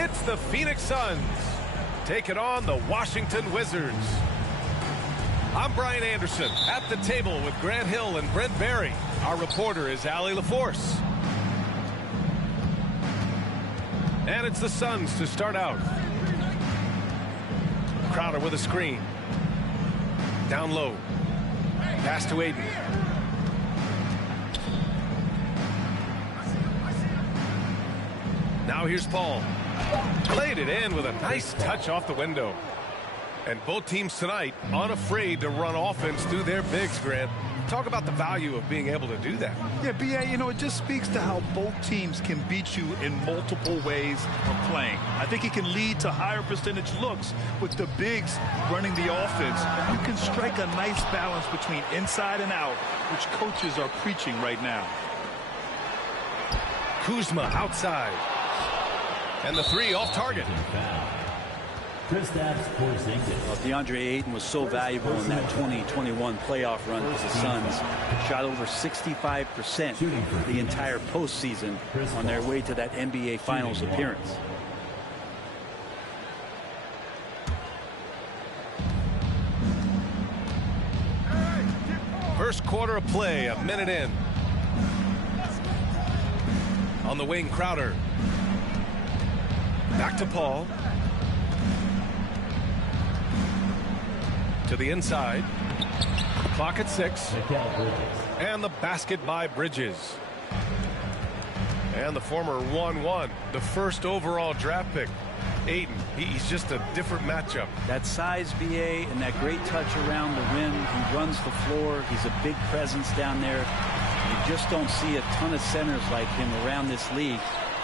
It's the Phoenix Suns taking on the Washington Wizards. I'm Brian Anderson at the table with Grant Hill and Brent Barry. Our reporter is Allie LaForce. And it's the Suns to start out. Crowder with a screen. Down low. Pass to Aiden. Now here's Paul. Played it in with a nice touch off the window. And both teams tonight unafraid to run offense through their bigs, Grant. Talk about the value of being able to do that. Yeah, B.A., you know, it just speaks to how both teams can beat you in multiple ways of playing. I think it can lead to higher percentage looks with the bigs running the offense. You can strike a nice balance between inside and out, which coaches are preaching right now. Kuzma outside. And the three off target. Well, DeAndre Ayton was so valuable in that 2021 playoff run for the Suns. Shot over 65% the entire postseason on their way to that NBA Finals appearance. First quarter of play, a minute in. On the wing, Crowder. Back to Paul. To the inside. Clock at 6. And the basket by Bridges. And the former 1-1, the first overall draft pick. Ayton, he's just a different matchup. That size, B.A., and that great touch around the rim. He runs the floor. He's a big presence down there. You just don't see a ton of centers like him around this league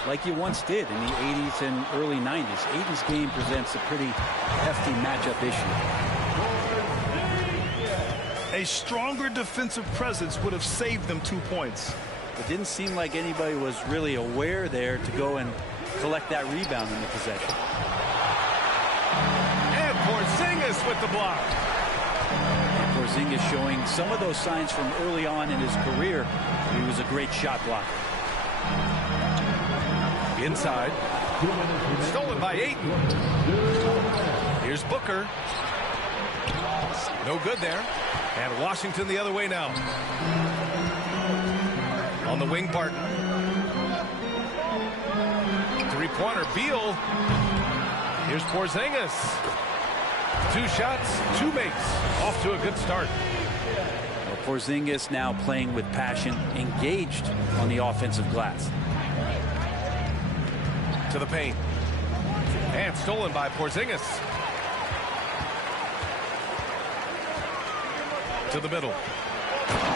like you once did in the 80s and early 90s. Ayton's game presents a pretty hefty matchup issue. A stronger defensive presence would have saved them 2 points. It didn't seem like anybody was really aware there to go and collect that rebound in the possession. And Porzingis with the block. And Porzingis showing some of those signs from early on in his career. He was a great shot blocker. Inside. Stolen by Ayton. Here's Booker. No good there. And Washington the other way now. On the wing, Barton. Three-pointer, Beal. Here's Porzingis. 2 shots, 2 makes. Off to a good start. Well, Porzingis now playing with passion, engaged on the offensive glass. To the paint. And stolen by Porzingis. To the middle.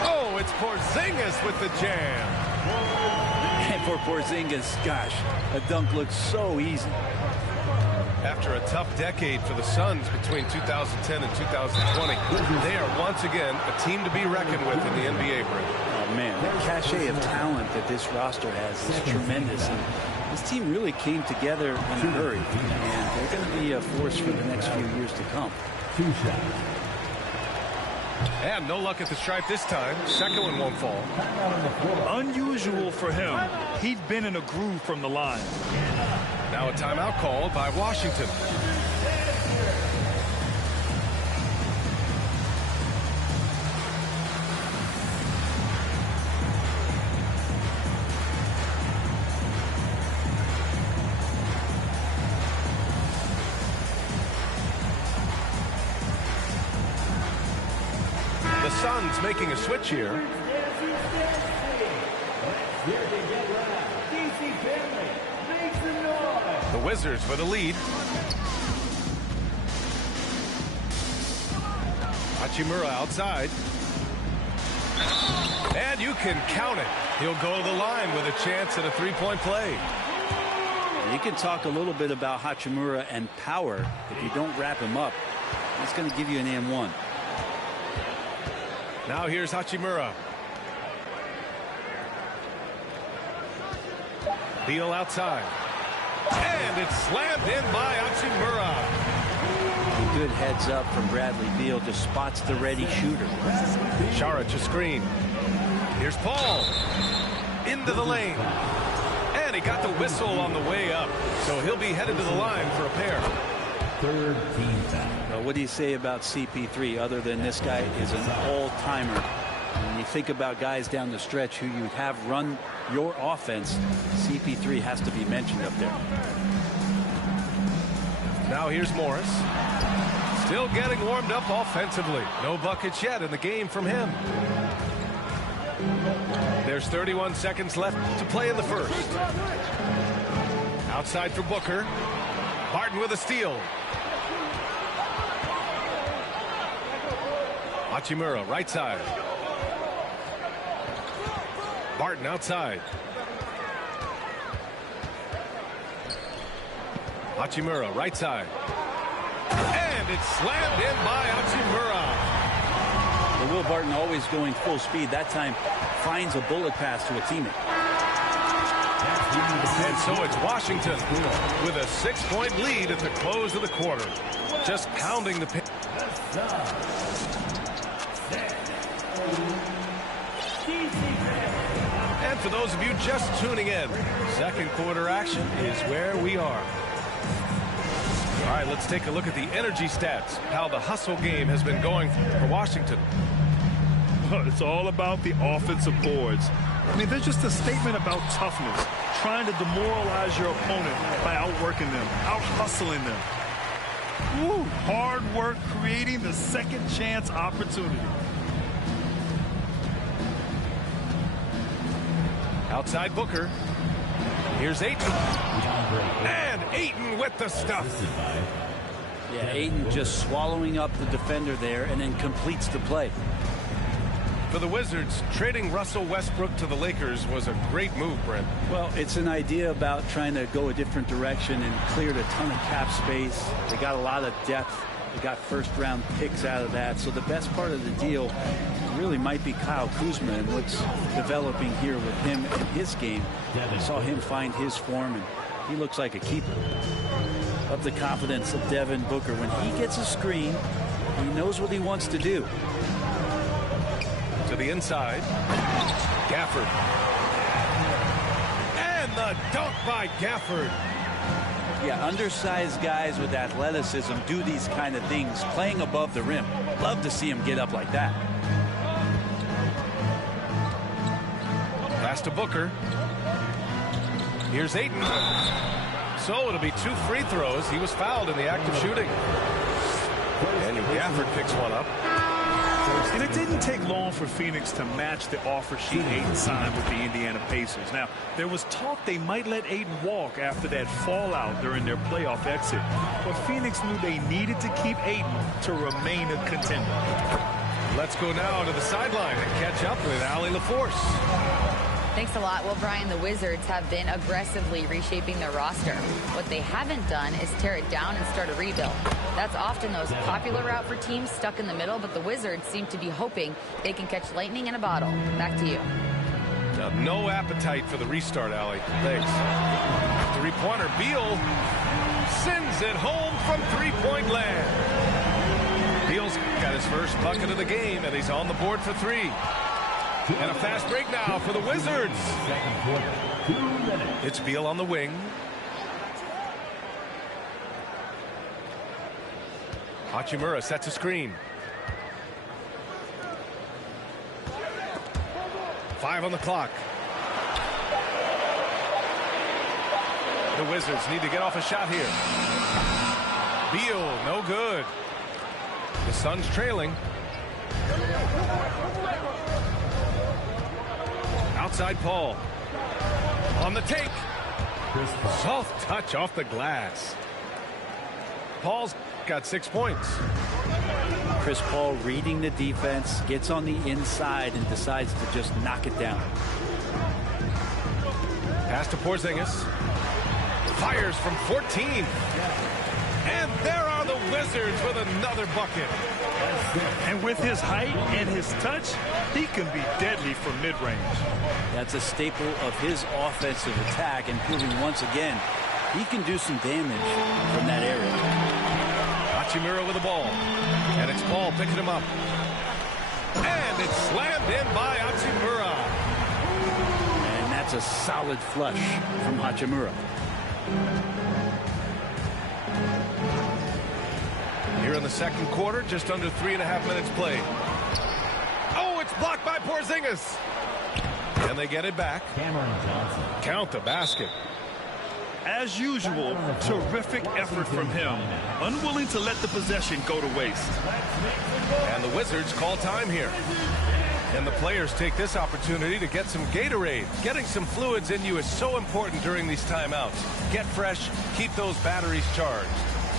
Oh, it's Porzingis with the jam. And for Porzingis, gosh, a dunk looks so easy. After a tough decade for the Suns between 2010 and 2020, they are once again a team to be reckoned with in the NBA. Oh, man, the cachet of talent that this roster has is tremendous. And this team really came together in a hurry, and they're going to be a force for the next few years to come. 2 shots. And no luck at the stripe this time. Second one won't fall. Unusual for him. He'd been in a groove from the line. Now a timeout called by Washington. The Suns making a switch here. The Wizards for the lead. Hachimura outside. And you can count it. He'll go to the line with a chance at a 3-point play. You can talk a little bit about Hachimura and power. If you don't wrap him up, he's going to give you an and-1. Now here's Hachimura. Beal outside. And it's slammed in by Hachimura. A good heads up from Bradley Beal, just spots the ready shooter. Saric a screen. Here's Paul. Into the lane. And he he got the whistle on the way up, so he'll be headed to the line for a pair. Third team foul. Well, what do you say about CP3 other than this guy is an all-timer? When you think about guys down the stretch who you have run your offense, CP3 has to be mentioned up there. Now here's Morris. Still getting warmed up offensively. No buckets yet in the game from him. There's 31 seconds left to play in the first. Outside for Booker. Barton with a steal. Hachimura, right side. Barton outside. Hachimura, right side. And it's slammed in by Hachimura. Well, Will Barton always going full speed. That time finds a bullet pass to a teammate. And so it's Washington with a 6-point lead at the close of the quarter. Just pounding the pin. And for those of you just tuning in, second quarter action is where we are. All right, let's take a look at the energy stats, how the hustle game has been going for Washington. It's all about the offensive boards. I mean, they're just a statement about toughness, trying to demoralize your opponent by outworking them, out-hustling them. Woo, hard work creating the second chance opportunity. Outside Booker. Here's Ayton. And Ayton with the stuff. Yeah, Ayton just swallowing up the defender there and then completes the play. For the Wizards, trading Russell Westbrook to the Lakers was a great move, Brent. Well, it's an idea about trying to go a different direction and cleared a ton of cap space. They got a lot of depth. They got first-round picks out of that. So the best part of the deal really might be Kyle Kuzma and what's developing here with him in his game. I saw him find his form, and he looks like a keeper. Of the confidence of Devin Booker. When he gets a screen, he knows what he wants to do. To the inside. Gafford. And the dunk by Gafford. Yeah, undersized guys with athleticism do these kind of things, playing above the rim. Love to see him get up like that. Pass to Booker. Here's Ayton. So it'll be 2 free throws. He was fouled in the act of shooting. And Gafford picks one up. And it didn't take long for Phoenix to match the offer sheet Ayton signed with the Indiana Pacers. Now, there was talk they might let Ayton walk after that fallout during their playoff exit. But Phoenix knew they needed to keep Ayton to remain a contender. Let's go now to the sideline and catch up with Allie LaForce. Thanks a lot. Well, Brian, the Wizards have been aggressively reshaping their roster. What they haven't done is tear it down and start a rebuild. That's often the most popular route for teams stuck in the middle, but the Wizards seem to be hoping they can catch lightning in a bottle. Back to you. No appetite for the restart, Allie. Thanks. Three-pointer. Beal sends it home from three-point land. Beal's got his first bucket of the game, and he's on the board for 3. And a fast break now for the Wizards. It's Beal on the wing. Hachimura sets a screen. 5 on the clock. The Wizards need to get off a shot here. Beal, no good. The Suns trailing. Outside Paul. On the take. Soft touch off the glass. Paul's got 6 points. Chris Paul reading the defense, gets on the inside and decides to just knock it down. Pass to Porzingis. Fires from 14. And there are the Wizards with another bucket. And with his height and his touch, he can be deadly from mid-range. That's a staple of his offensive attack, and proving once again he can do some damage from that area. Hachimura with the ball. And it's Paul picking him up. And it's slammed in by Hachimura. And that's That's a solid flush from Hachimura. Here in the second quarter, just under 3.5 minutes played. Oh, it's blocked by Porzingis. And they get it back. Count the basket. As usual, terrific effort from him. Unwilling to let the possession go to waste. And the Wizards call time here. And the players take this opportunity to get some Gatorade. Getting some fluids in you is so important during these timeouts. Get fresh, keep those batteries charged.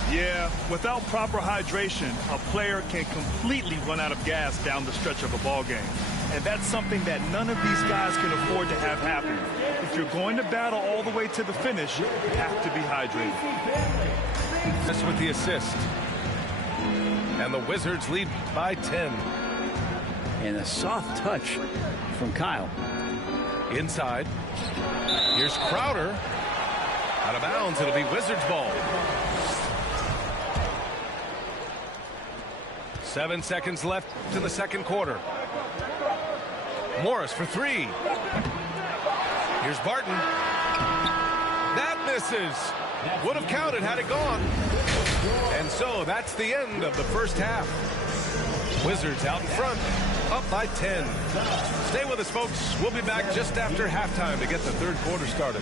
Yeah, without proper hydration, a player can completely run out of gas down the stretch of a ball game. And that's something that none of these guys can afford to have happen. If you're going to battle all the way to the finish, you have to be hydrated. This with the assist. And the Wizards lead by 10. And a soft touch from Kyle. Inside. Here's Crowder. Out of bounds. It'll be Wizards ball. 7 seconds left in the second quarter. Morris for three. Here's Barton. That misses. Would have counted had it gone. And so that's the end of the first half. Wizards out in front, up by 10. Stay with us, folks. We'll be back just after halftime to get the third quarter started.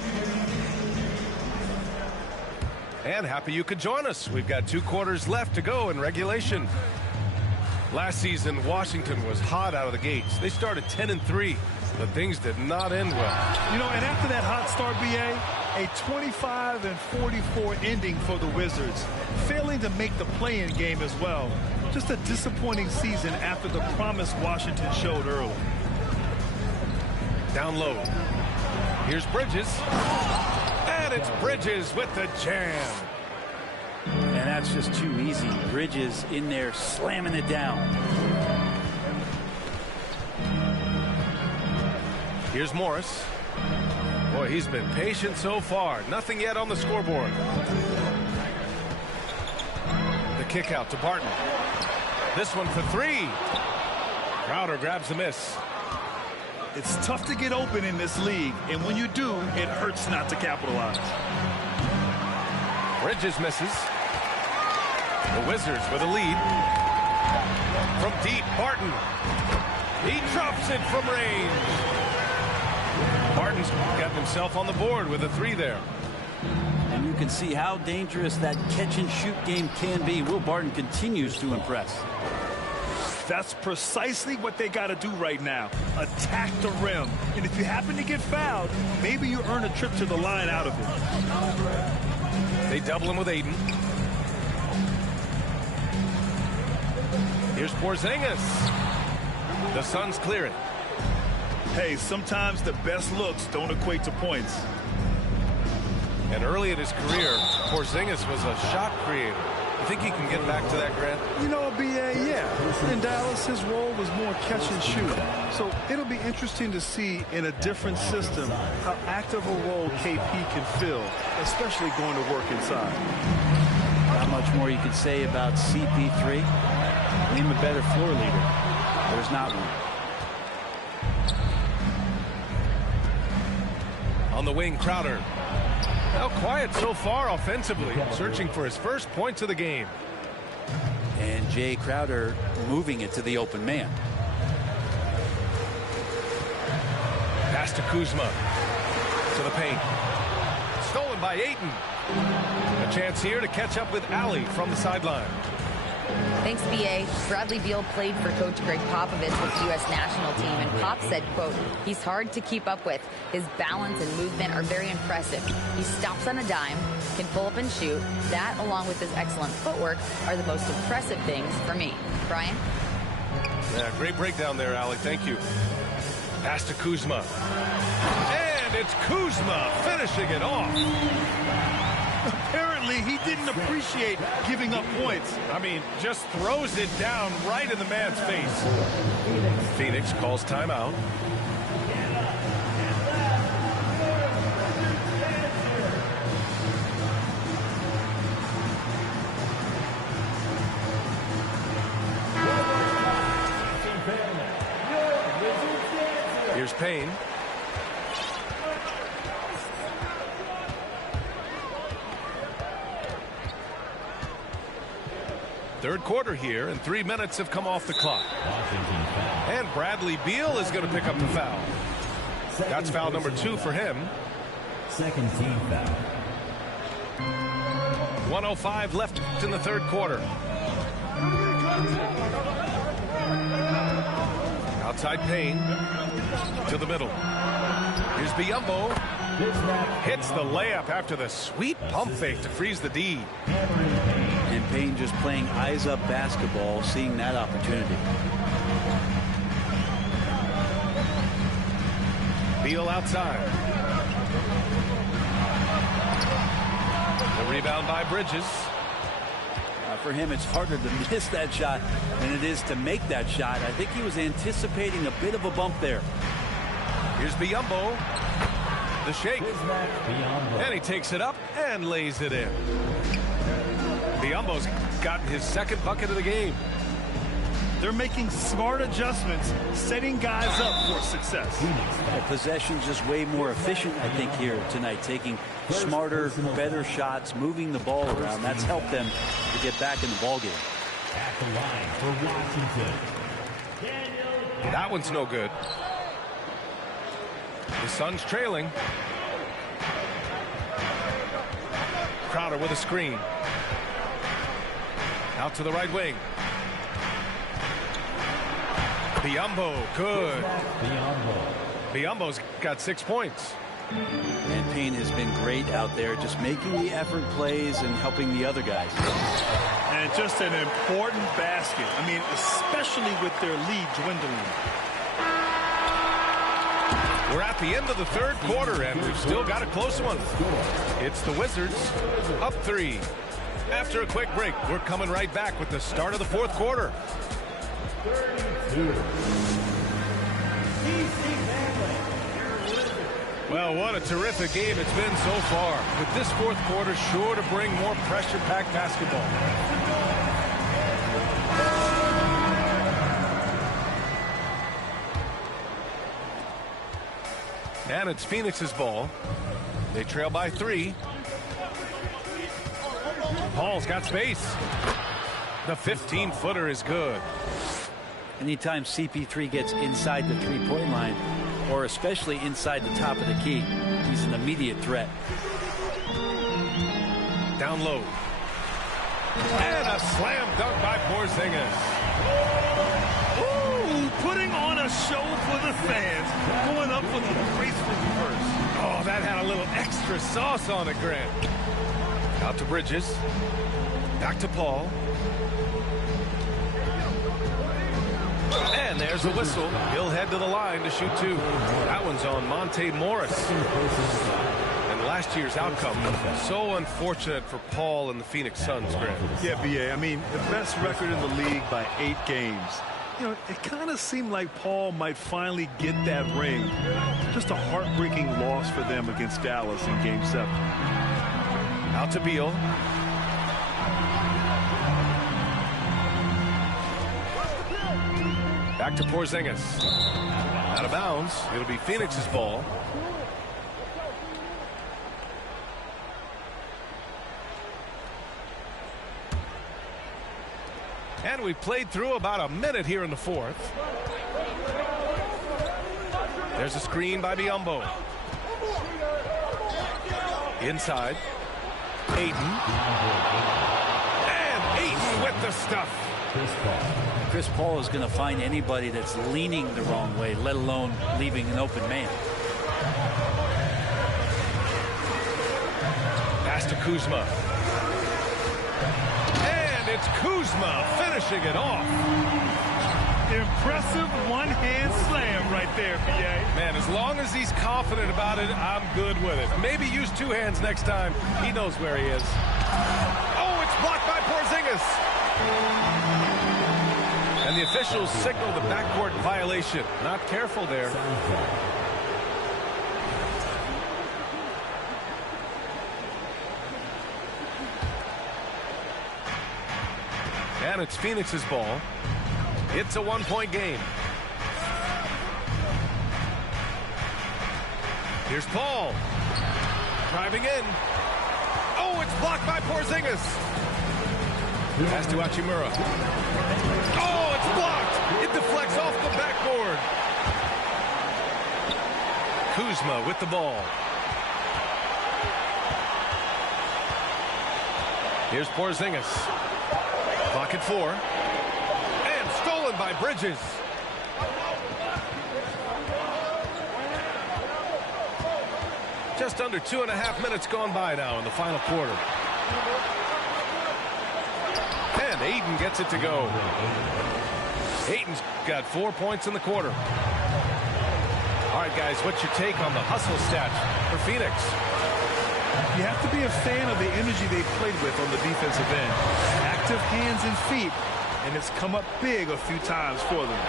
And happy you could join us. We've got 2 quarters left to go in regulation. Last season, Washington was hot out of the gates. They started 10-3, but things did not end well. You know, and after that hot start, BA, a 25-44 ending for the Wizards, failing to make the play-in game as well. Just a disappointing season after the promise Washington showed early. Down low. Here's Bridges. And it's Bridges with the jam. And that's just too easy. Bridges in there slamming it down. Here's Morris. Boy, he's been patient so far. Nothing yet on the scoreboard. The kick out to Barton. This one for three. Crowder grabs the miss. It's tough to get open in this league, and when you do, it hurts not to capitalize. Bridges misses. The Wizards with a lead. From deep, Barton. He drops it from range. Barton's got himself on the board with a three there. And you can see how dangerous that catch-and-shoot game can be. Will Barton continues to impress. That's precisely what they got to do right now. Attack the rim. And if you happen to get fouled, maybe you earn a trip to the line out of it. They double him with Aiden. Here's Porzingis. The Suns clear it. Hey, sometimes the best looks don't equate to points. And early in his career, Porzingis was a shot creator. You think he can get back to that, Grant? You know, BA, yeah. In Dallas, his role was more catch and shoot. So it'll be interesting to see in a different system how active a role KP can fill, especially going to work inside. Not much more you can say about CP3. Name a better floor leader. There's not one. On the wing, Crowder. Now quiet so far offensively, searching for his first points of the game. And Jay Crowder moving it to the open man. Pass to Kuzma. To the paint. Stolen by Ayton. A chance here to catch up with Allie from the sideline. Thanks, B.A. Bradley Beal played for Coach Greg Popovich with the U.S. national team, and Pop said, quote, he's hard to keep up with. His balance and movement are very impressive. He stops on a dime, can pull up and shoot. That, along with his excellent footwork, are the most impressive things for me. Brian? Yeah, great breakdown there, Allie. Thank you. Pass to Kuzma. And it's Kuzma finishing it off. Apparently, he didn't appreciate giving up points. I mean, just throws it down right in the man's face. Phoenix calls timeout. Here's Payne. Third quarter here, and 3 minutes have come off the clock. And Bradley Beal is going to pick up the foul. That's foul number 2 for him. Second team foul. 1:05 left in the third quarter. Outside Payne to the middle. Here's Biyombo. Hits the layup after the sweet pump fake to freeze the D. And Payne just playing eyes up basketball, seeing that opportunity. Beal outside. The rebound by Bridges. For him, it's harder to miss that shot than it is to make that shot. I think he was anticipating a bit of a bump there. Here's Biyombo. The shake. And he takes it up and lays it in. Biyombo's gotten his second bucket of the game. They're making smart adjustments, setting guys up for success. The possession's just way more efficient, I think, here tonight. Taking smarter, better shots, moving the ball around. That's helped them to get back in the ballgame. At the line for Washington. That one's no good. The Suns trailing. Crowder with a screen. Out to the right wing. Biyombo, good. Biyombo's got 6 points. And Payne has been great out there, just making the effort plays and helping the other guys. And just an important basket. I mean, especially with their lead dwindling. We're at the end of the third quarter, and we've still got a close one. It's the Wizards up 3. After a quick break, we're coming right back with the start of the fourth quarter. Well, what a terrific game it's been so far. With this fourth quarter sure to bring more pressure-packed basketball. And it's Phoenix's ball. They trail by 3. Paul's got space. The 15-footer is good. Anytime CP3 gets inside the three-point line, or especially inside the top of the key, he's an immediate threat. Down low. And a slam dunk by Porzingis. Ooh, putting on a show for the fans. Going up with a graceful reverse. Oh, that had a little extra sauce on it, Grant. Out to Bridges. Back to Paul. And there's the whistle. He'll head to the line to shoot 2. That one's on Monte Morris. And last year's outcome, so unfortunate for Paul and the Phoenix Suns, Grant. Yeah, B.A. I mean, the best record in the league by 8 games. You know, it kind of seemed like Paul might finally get that ring. Just a heartbreaking loss for them against Dallas in Game 7. Out to Beal. Back to Porzingis. Out of bounds. It'll be Phoenix's ball. And we played through about a minute here in the fourth. There's a screen by Biyombo. Inside. Ayton. And Ayton with the stuff. Chris Paul is going to find anybody that's leaning the wrong way, let alone leaving an open man. Pass to Kuzma. And it's Kuzma finishing it off. Impressive one-hand slam right there, B.A. Man, as long as he's confident about it, I'm good with it. Maybe use 2 hands next time. He knows where he is. Oh, it's blocked by Porzingis. And the officials signal the backcourt violation. Not careful there. And it's Phoenix's ball. It's a 1-point game. Here's Paul. Driving in. Oh, it's blocked by Porzingis. Pass to Hachimura. Oh, it's blocked. It deflects off the backboard. Kuzma with the ball. Here's Porzingis. Clock at 4. And stolen by Bridges. Just under 2.5 minutes gone by now in the final quarter. And Ayton gets it to go. Ayton's got 4 points in the quarter. All right, guys, what's your take on the hustle stats for Phoenix? You have to be a fan of the energy they played with on the defensive end. Active hands and feet, and it's come up big a few times for them.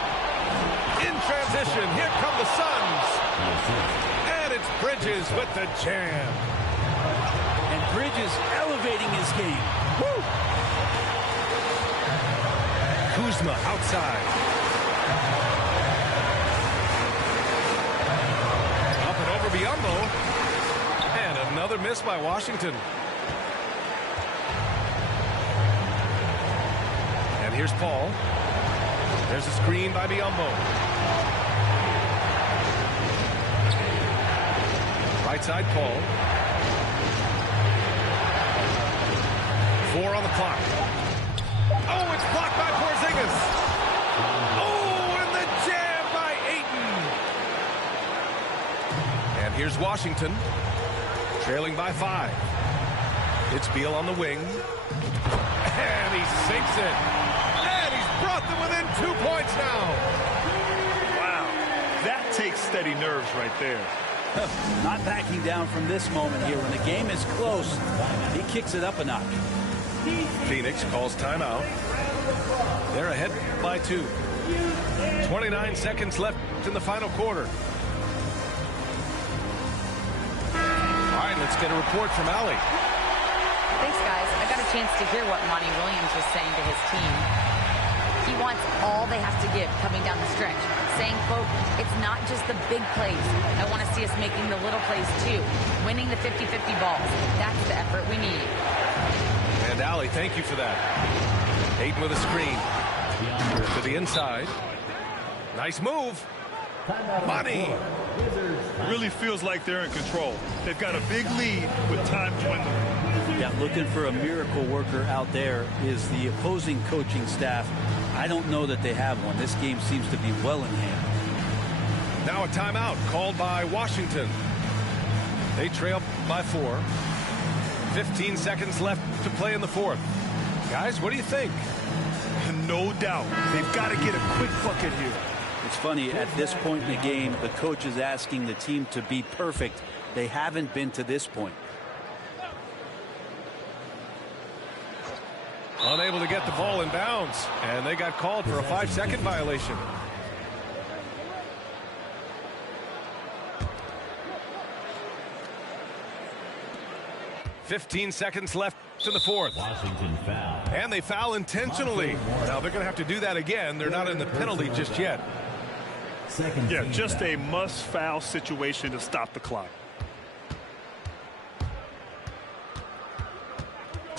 In transition, here come the Suns. And it's Bridges with the jam. And Bridges elevating his game. Woo! Kuzma outside. Up and over Biyombo. And another miss by Washington. And here's Paul. There's a screen by Biyombo. Right side, Paul. 4 on the clock. Oh, it's blocked by Porzingis. Oh, and the jam by Ayton. And here's Washington, trailing by 5. It's Beal on the wing. And he sinks it. And he's brought them within 2 points now. Wow, that takes steady nerves right there. Not backing down from this moment here. When the game is close, he kicks it up a notch. Phoenix calls timeout. They're ahead by 2. 29 seconds left in the final quarter. All right, let's get a report from Allie. Thanks, guys. I got a chance to hear what Monty Williams was saying to his team. He wants all they have to give coming down the stretch, saying, quote, it's not just the big plays. I want to see us making the little plays, too. Winning the 50-50 balls. That's the effort we need. And Allie, thank you for that. Ayton with a screen. To the inside. Nice move. Money. Really feels like they're in control. They've got a big lead with time dwindling. Yeah, looking for a miracle worker out there is the opposing coaching staff. I don't know that they have one. This game seems to be well in hand. Now a timeout called by Washington. They trail by 4. 15 seconds left to play in the fourth. Guys, what do you think? No doubt. They've got to get a quick bucket here. It's funny, at this point in the game, the coach is asking the team to be perfect. They haven't been to this point. Unable to get the ball in bounds, and they got called for a 5-second violation. "15 seconds left in the fourth. Washington foul. And they foul intentionally. Now they're going to have to do that again. They're not in the penalty just yet. Yeah, just a must-foul situation to stop the clock.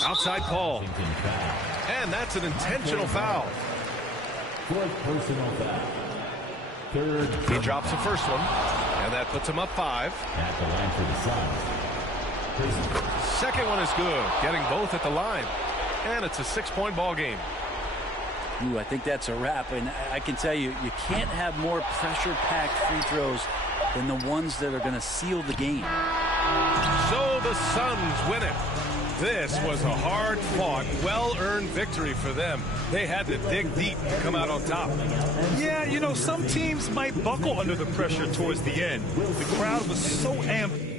Outside Paul. And that's an intentional foul. Fourth personal foul. Third. He drops the first one, and that puts him up 5. At the line for the Suns. Second one is good, getting both at the line. And it's a 6-point ball game. Ooh, I think that's a wrap, and I can tell you, you can't have more pressure-packed free throws than the ones that are going to seal the game. So the Suns win it. This was a hard-fought, well-earned victory for them. They had to dig deep to come out on top. Yeah, you know, some teams might buckle under the pressure towards the end. The crowd was so amped.